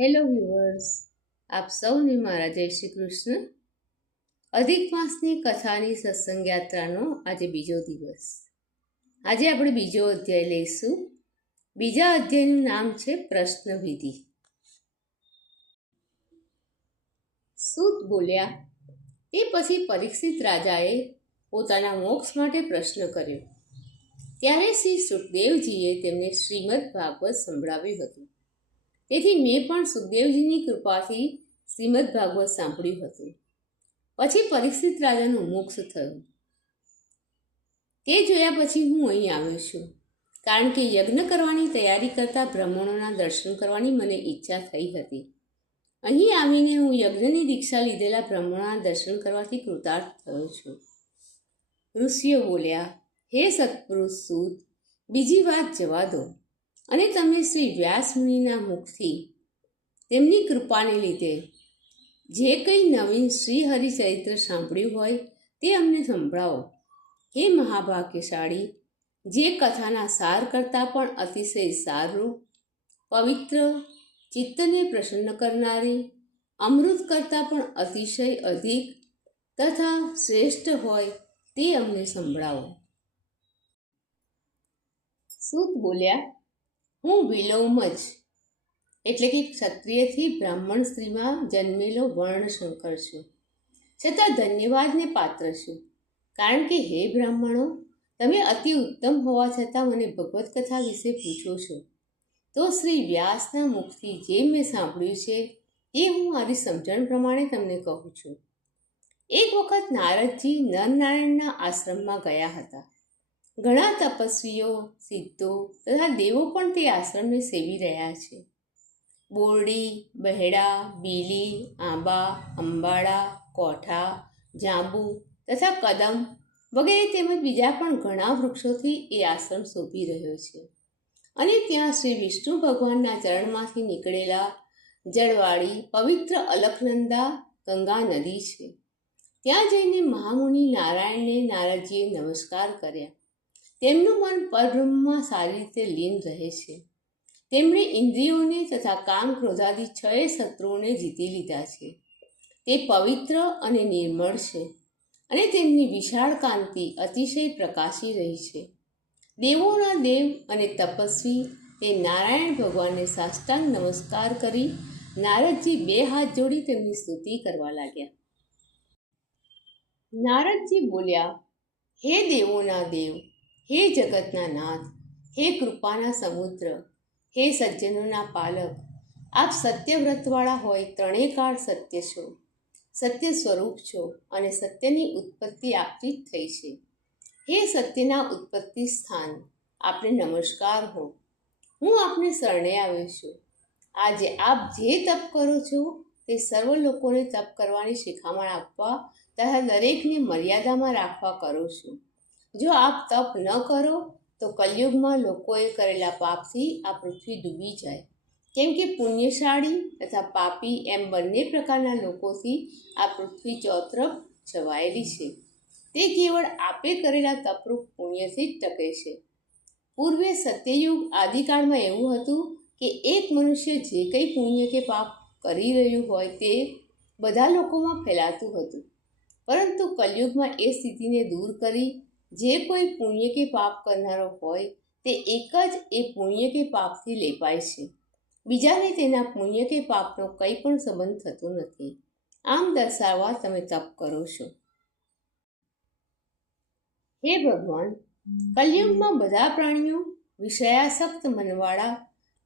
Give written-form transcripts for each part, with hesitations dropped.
Hello viewers, આપ સૌને મારા જય શ્રી કૃષ્ણ. અધિક માસની કથાની સત્સંગ યાત્રાનો આજે બીજો દિવસ. આજે આપણે બીજો અધ્યાય લઈશું. બીજા અધ્યાયનું નામ છે પ્રશ્નવિધિ. સૂત બોલ્યા, તે પછી પરીક્ષિત રાજાએ પોતાના મોક્ષ માટે પ્રશ્ન કર્યો. ત્યારે શ્રી સુખદેવજીએ તેમને શ્રીમદ ભાગવત સંભળાવ્યું હતું. તેથી મેં પણ સુખદેવજીની કૃપાથી શ્રીમદ ભાગવત સાંભળ્યું હતું. પછી પરીક્ષિત રાજાનું મોક્ષ થયું. તે જોયા પછી હું અહીં આવ્યો છું, કારણ કે યજ્ઞ કરવાની તૈયારી કરતા બ્રાહ્મણોના દર્શન કરવાની મને ઈચ્છા થઈ હતી. અહીં આવીને હું યજ્ઞની દીક્ષા લીધેલા બ્રાહ્મણોના દર્શન કરવાથી કૃતાર્થ થયો છું. ઋષિઓ બોલ્યા, હે સત્પુરુષ સૂત, બીજી વાત જવા દો અને તમે શ્રી વ્યાસ મુનિના મુખથી તેમની કૃપાને લીધે જે કંઈ નવીન શ્રી હરિચરિત્ર સાંભળ્યું હોય તે અમને સંભળાવો. હે મહાભાગ્યશાળી, જે કથાના સાર કરતાં પણ અતિશય સારરૂપ, પવિત્ર, ચિત્તને પ્રસન્ન કરનારી, અમૃત કરતાં પણ અતિશય અધિક તથા શ્રેષ્ઠ હોય તે અમને સંભળાવો. સૂત બોલ્યા, હું વિલોમજ એટલે કે ક્ષત્રિયથી બ્રાહ્મણ સ્ત્રીમાં જન્મેલો વર્ણશંકર છું, છતાં ધન્યવાદને પાત્ર છું. કારણ કે હે બ્રાહ્મણો, તમે અતિ ઉત્તમ હોવા છતાં મને ભગવત કથા વિશે પૂછો છો. તો શ્રી વ્યાસના મુખથી જે મેં સાંભળ્યું છે એ હું મારી સમજણ પ્રમાણે તમને કહું છું. એક વખત નારદજી નરનારાયણના આશ્રમમાં ગયા હતા. ઘણા તપસ્વીઓ, સિદ્ધો તથા દેવો પણ તે આશ્રમને સેવી રહ્યા છે. બોરડી, બહેડા, બીલી, આંબા, અંબાડા, કોઠા, જાંબુ તથા કદમ વગેરે તેમજ બીજા પણ ઘણા વૃક્ષોથી એ આશ્રમ શોભી રહ્યો છે. અને ત્યાં શ્રી વિષ્ણુ ભગવાનના ચરણમાંથી નીકળેલા જળવાળી પવિત્ર અલખનંદા ગંગા નદી છે. ત્યાં જઈને મહામુનિ નારાયણને નારદજીએ નમસ્કાર કર્યા. તેમનું મન પરબ્રહ્મમાં સારી રીતે લીન રહે છે. તેમણે ઇન્દ્રિયોને તથા કામ ક્રોધાદી 6 શત્રુઓને જીતી લીધા છે. તે પવિત્ર અને નિર્મળ છે અને તેમની વિશાળ કાંતિ અતિશય પ્રકાશી રહી છે. દેવોના દેવ અને તપસ્વી તે નારાયણ ભગવાનને સાષ્ટાંગ નમસ્કાર કરી નારદજી 2 હાથ જોડી તેમની સ્તુતિ કરવા લાગ્યા. નારદજી બોલ્યા, હે દેવોના દેવ, હે જગતના નાથ, હે કૃપાના સમુદ્ર, હે સજ્જનોના પાલક, આપ સત્યવ્રતવાળા હોય 3 કાળ સત્ય છો, સત્ય સ્વરૂપ છો અને સત્યની ઉત્પત્તિ આપથી જ થઈ છે. હે સત્યના ઉત્પત્તિ સ્થાન, આપને નમસ્કાર હો. હું આપને શરણે આવ્યો છું. આજે આપ જે તપ કરો છો તે સર્વ લોકોને તપ કરવાની શિખામણ આપવા તથા દરેકને મર્યાદામાં રાખવા કરો છો. જો આપ તપ ન કરો તો કલયુગમાં લોકોએ કરેલા પાપથી આ પૃથ્વી ડૂબી જાય, કેમ કે પુણ્યશાળી તથા પાપી એમ બંને પ્રકારના લોકોથી આ પૃથ્વી ચોતરફ છવાયેલી છે. તે કેવળ આપે કરેલા તપરૂપ પુણ્યથી જ ટકે છે. પૂર્વે સત્યયુગ આદિકાળમાં એવું હતું કે એક મનુષ્ય જે કંઈ પુણ્ય કે પાપ કરી રહ્યું હોય તે બધા લોકોમાં ફેલાતું હતું. પરંતુ કલયુગમાં એ સ્થિતિને દૂર કરી જે કોઈ પુણ્ય કે પાપ કરનારો હોય તે એક જ એ પુણ્ય કે પાપથી લેપાય છે. બીજાને તેના પુણ્ય કે પાપનો કંઈ પણ સંબંધ થતો નથી. આમ દર્શાવવા તમે તપ કરો છો. હે ભગવાન, કલયુગમાં બધા પ્રાણીઓ વિષયાસક્ત મનવાળા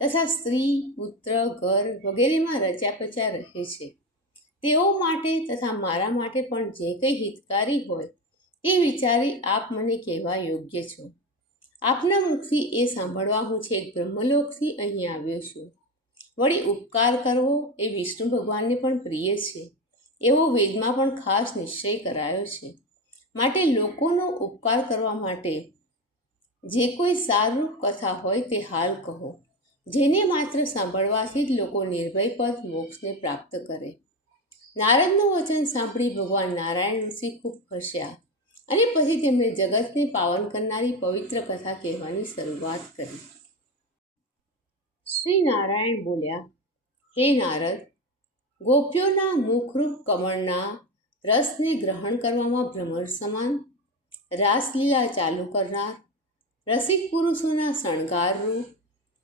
તથા સ્ત્રી, પુત્ર, ઘર વગેરેમાં રચ્યા પચ્યા રહે છે. તેઓ માટે તથા મારા માટે પણ જે કંઈ હિતકારી હોય તે વિચારી આપ મને કહેવા યોગ્ય છો. આપના મુખથી એ સાંભળવા હું છેક બ્રહ્મલોકથી અહીં આવ્યો છું. વળી ઉપકાર કરવો એ વિષ્ણુ ભગવાનને પણ પ્રિય છે એવો વેદમાં પણ ખાસ નિશ્ચય કરાયો છે. માટે લોકોનો ઉપકાર કરવા માટે જે કોઈ સારું કથા હોય તે હાલ કહો, જેને માત્ર સાંભળવાથી જ લોકો નિર્ભયપદ મોક્ષને પ્રાપ્ત કરે. નારદનું વચન સાંભળી ભગવાન નારાયણ ઋષિ ખૂબ હસ્યા અને પછી તેમણે જગતને પાવન કરનારી પવિત્ર કથા કહેવાની શરૂઆત કરી. શ્રી નારાયણ બોલ્યા, હે નારદ, ગોપીઓના મુખરૂપ કમળના રસને ગ્રહણ કરવામાં ભ્રમર સમાન રાસલીલા ચાલુ કરનાર, રસિક પુરુષોના શણગારરૂપ,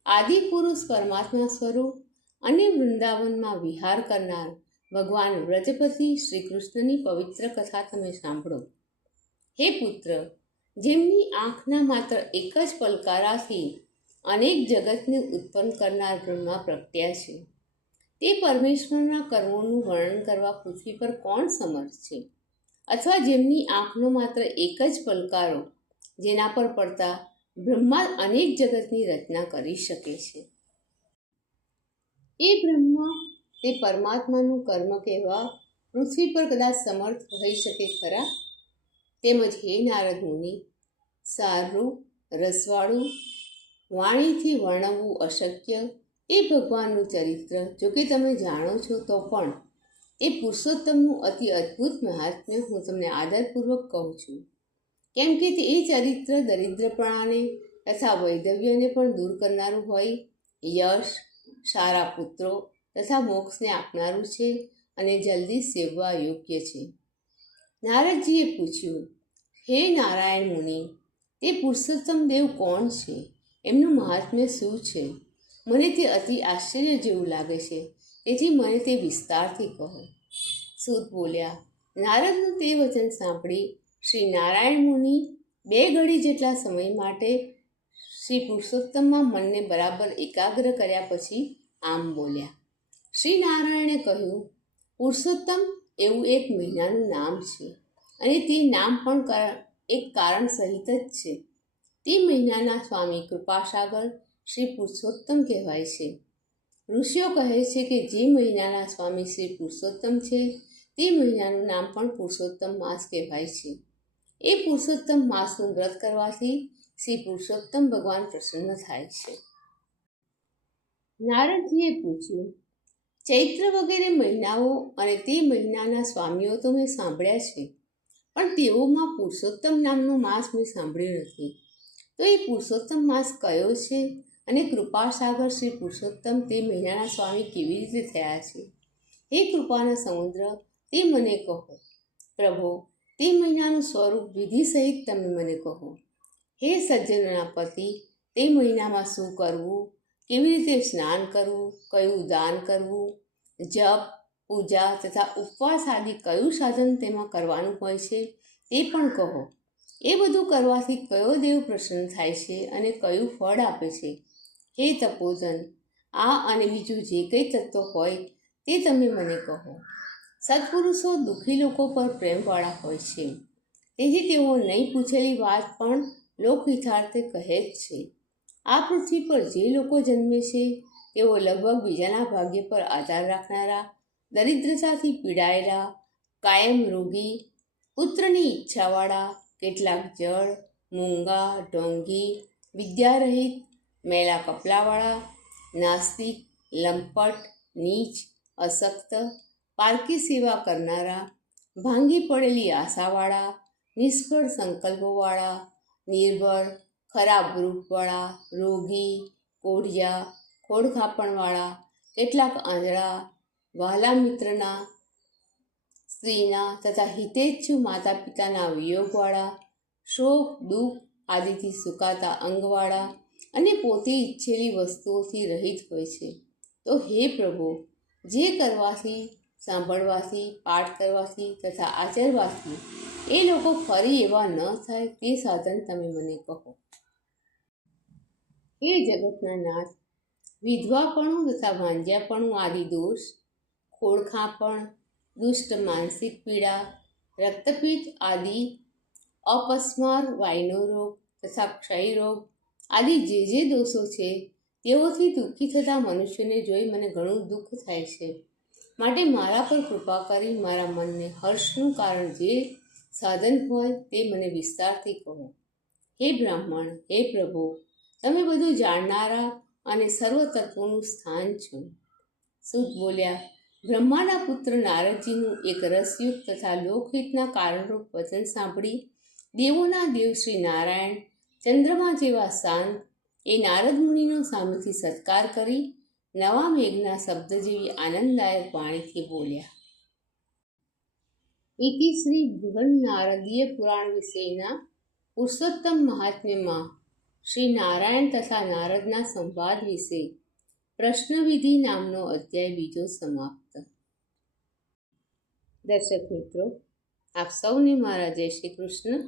આદિ પુરુષ પરમાત્મા સ્વરૂપ અને વૃંદાવનમાં વિહાર કરનાર ભગવાન વ્રજપતિ શ્રી કૃષ્ણની પવિત્ર કથા તમે સાંભળો. હે પુત્ર, જેમની આંખના માત્ર એક જ પલકારાથી અનેક જગતને ઉત્પન્ન કરનાર બ્રહ્મા પ્રગટ્યા છે, તે પરમેશ્વરના કર્મોનું વર્ણન કરવા પૃથ્વી પર કોણ સમર્થ છે? અથવા જેમની આંખનો માત્ર એક જ પલકારો જેના પર પડતા બ્રહ્મા અનેક જગતની રચના કરી શકે છે. એ બ્રહ્મા તે પરમાત્માનું કર્મ કહેવા પૃથ્વી પર કદાચ સમર્થ હોઈ શકે ખરા? તેમજ હે નારદ મુનિ, સારું, રસવાળું, વાણીથી વર્ણવવું અશક્ય એ ભગવાનનું ચરિત્ર જો કે તમે જાણો છો તો પણ એ પુરુષોત્તમનું અતિ અદ્ભુત મહાત્મ્ય હું તમને આદરપૂર્વક કહું છું, કેમ કે તે એ ચરિત્ર દરિદ્રપણાને તથા વૈધવ્યને પણ દૂર કરનારું હોય, યશ, સારા પુત્રો તથા મોક્ષને આપનારું છે અને જલ્દી સેવવા યોગ્ય છે. નારદજીએ પૂછ્યું, હે નારાયણ મુનિ, તે પુરુષોત્તમ દેવ કોણ છે? એમનું મહાત્મ્ય શું છે? મને તે અતિ આશ્ચર્ય જેવું લાગે છે, તેથી મને તે વિસ્તારથી કહો. સૂત બોલ્યા, નારદનું તે વચન સાંભળી શ્રી નારાયણ મુનિ 2 ઘડી જેટલા સમય માટે શ્રી પુરુષોત્તમમાં મનને બરાબર એકાગ્ર કર્યા પછી આમ બોલ્યા. શ્રી નારાયણે કહ્યું, પુરુષોત્તમ એવું એક મહિનાનું નામ છે અને તે નામ પણ એક કારણ સહિત જ છે. તે મહિનાના સ્વામી કૃપાસાગર શ્રી પુરુષોત્તમ કહેવાય છે. ઋષિઓ કહે છે કે જે મહિનાના સ્વામી શ્રી પુરુષોત્તમ છે તે મહિનાનું નામ પણ પુરુષોત્તમ માસ કહેવાય છે. એ પુરુષોત્તમ માસનું વ્રત કરવાથી શ્રી પુરુષોત્તમ ભગવાન પ્રસન્ન થાય છે. નારદજીએ પૂછ્યું, ચૈત્ર વગેરે મહિનાઓ અને તે મહિનાના સ્વામીઓ તો મેં સાંભળ્યા છે, પણ તેઓમાં પુરુષોત્તમ નામનો માસ મેં સાંભળ્યો નથી. તો એ પુરુષોત્તમ માસ કયો છે અને કૃપાસાગર શ્રી પુરુષોત્તમ તે મહિનાના સ્વામી કેવી રીતે થયા છે? હે કૃપાના સમુદ્ર, તે મને કહો. પ્રભો, તે મહિનાનું સ્વરૂપ વિધિ સહિત તમે મને કહો. હે સજ્જનોના પતિ, તે મહિનામાં શું કરવું, કેવી રીતે સ્નાન કરવું, કયું દાન કરવું, જપ, પૂજા તથા ઉપવાસ આદિ કયું સાધન તેમાં કરવાનું હોય છે તે પણ કહો. એ બધું કરવાથી કયો દેવ પ્રસન્ન થાય છે અને કયું ફળ આપે છે? હે તપોધન, આ અને બીજું જે કંઈ તત્વ હોય તે તમે મને કહો. સત્પુરુષો દુઃખી લોકો પર પ્રેમવાળા હોય છે, તેથી તેઓ નહીં પૂછેલી વાત પણ લોકહિતાર્થે કહે જ છે. આ પૃથ્વી પર જે લોકો જન્મે છે તેઓ લગભગ બીજાના ભાગ્ય પર આધાર રાખનારા, દરિદ્રતાથી પીડાયેલા, કાયમ રોગી, પુત્રની ઈચ્છાવાળા, કેટલાક જળ, મૂંગા, ઢોંગી, વિદ્યારહિત, મેલા કપલાવાળા, નાસ્તિક, લંપટ, નીચ, અશક્ત, પારકી સેવા કરનારા, ભાંગી પડેલી આશાવાળા, નિષ્ફળ સંકલ્પોવાળા, નિર્બળ, ખરાબ રૂપવાળા, રોગી, કોઢિયા, ખોડખાપણવાળા, કેટલાક આંધળા, વહાલા મિત્રના, સ્ત્રીના તથા હિતેચ્છુ માતા પિતાના વિયોગવાળા, શોક દુઃખ આદિથી સુકાતા અંગવાળા અને પોતે ઈચ્છેલી વસ્તુઓથી રહિત હોય છે. તો હે પ્રભુ, જે કરવાથી, સાંભળવાથી, પાઠ કરવાથી તથા આચરવાથી એ લોકો ફરી એવા ન થાય તે સાધન તમે મને કહો. હે જગતના નાથ, વિધવાપણું તથા ભાંજ્યાપણું આદિ દોષ, ખોડખાપણ, દુષ્ટ માનસિક પીડા, રક્તપિત્ત આદિ, અપસ્માર, વાયનો રોગ તથા ક્ષયરોગ આદિ જે દોષો છે તેઓથી દુઃખી થતા મનુષ્યને જોઈ મને ઘણું દુઃખ થાય છે. માટે મારા પર કૃપા કરી મારા મનને હર્ષનું કારણ જે સાધન હોય તે મને વિસ્તારથી કહો. હે બ્રાહ્મણ, હે પ્રભુ, તમે બધું જાણનારા અને સર્વ તત્વોનું સ્થાન છો. સૂત બોલ્યા, બ્રહ્માના પુત્ર નારદજીનું એક રસયુક્ત તથા લોકહિતના કારણરૂપ વચન સાંભળી દેવોના દેવ શ્રી નારાયણ ચંદ્રમા જેવા શાંત એ નારદ મુનિનો સામેથી સત્કાર કરી નવા મેઘના શબ્દ જેવી આનંદદાયક વાણીથી બોલ્યા. ઇતિ શ્રી બૃહન નારદીય પુરાણ વિષયના પુરુષોત્તમ મહાત્મ્યમાં શ્રી નારાયણ તથા નારદના સંવાદ વિશે પ્રશ્નવિધિ નામનો અધ્યાય બીજો સમાપ્ત. દર્શક મિત્રો, આપ સૌને મારા જય શ્રી કૃષ્ણ.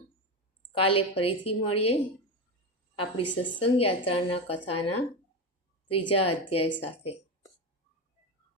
કાલે ફરીથી મળીએ આપણી સત્સંગ યાત્રાના કથાના ત્રીજા અધ્યાય સાથે.